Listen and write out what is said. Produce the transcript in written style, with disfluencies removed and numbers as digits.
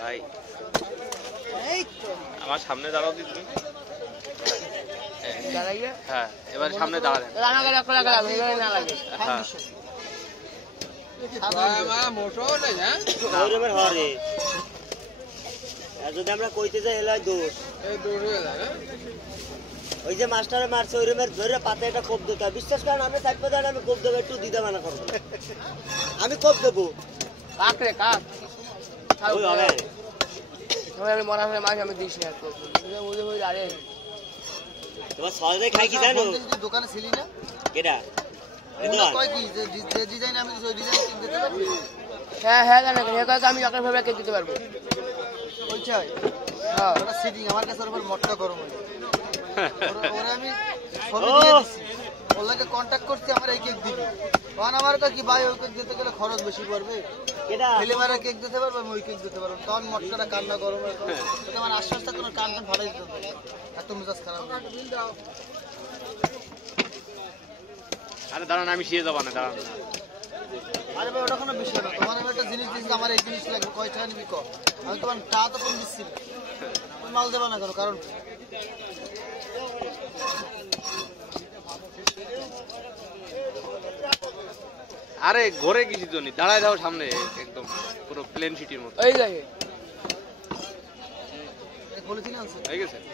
ভাই আমার সামনে দাঁড়াও দি তুমি। হ্যাঁ এবার সামনে দাঁড়ালেন। যদি আমরা কইতে যাই এলাই দোষ ওই যে মাস্টারে মারছে ওই রুমের ধরে পাতে একটা কোপ দিতে হয়। বিশ্বাস করেন আমি থাকবো দেন আমি কোপ দেবো, একটু দিতে মানা করবো, আমি কোপ দেবো। কাক রে কাক ওই হবে আমি মনে হয় মাছ আমি দিস না আরে তোমার সহজে খাই কি জানো? দোকানে ছিলি না কেডা কয় কি যে ডিজাইন আমি ওই ডিজাইন দিতে পারবি? হ্যাঁ হ্যাঁ জানা আমি আপনার ভাবে কেক দিতে পারবো। ওইটাই হ্যাঁ ওটা সিটিং আমার কাছে ওর উপর মটকা গরম হয়ে ওরা আমি ছবি দিয়ে দিছি, ওর লাগে কন্ট্যাক্ট করছি আমার এই কেক দিবি। তখন আমার কি ভাই ওই কেক দিতে গেলে খরচ বেশি পড়বে, কেডা ফিলিমারে কেক দিতে পারবো আমি ওই কেক দিতে পারবো। তখন মটকাটা কান্না গরম হয়ে আমার আশ্বাস থাকতো না, কান টান ফাটাই দিতে হতো। এত মেজাজ খারাপ হয়ে যেত। আরে দাঁড়ান আমি শিয়ে যাবো না, দাঁড়ান। আরে ভাই ওটা কোনো বিষয় না, তোমার আমি একটা জিনিস দিচ্ছি আমার এই জিনিস লাগবে, কয় টাকা নিবি ক, আমি তোমার টাকা তো কম দিচ্ছি, মাল দেবা না কেন? কারণ আরে ঘরে কিছু তো নেই, দাঁড়ায় দাও সামনে একদম পুরো প্লেন সিটির মতো এই দেখে বলেছি না হয়ে গেছে।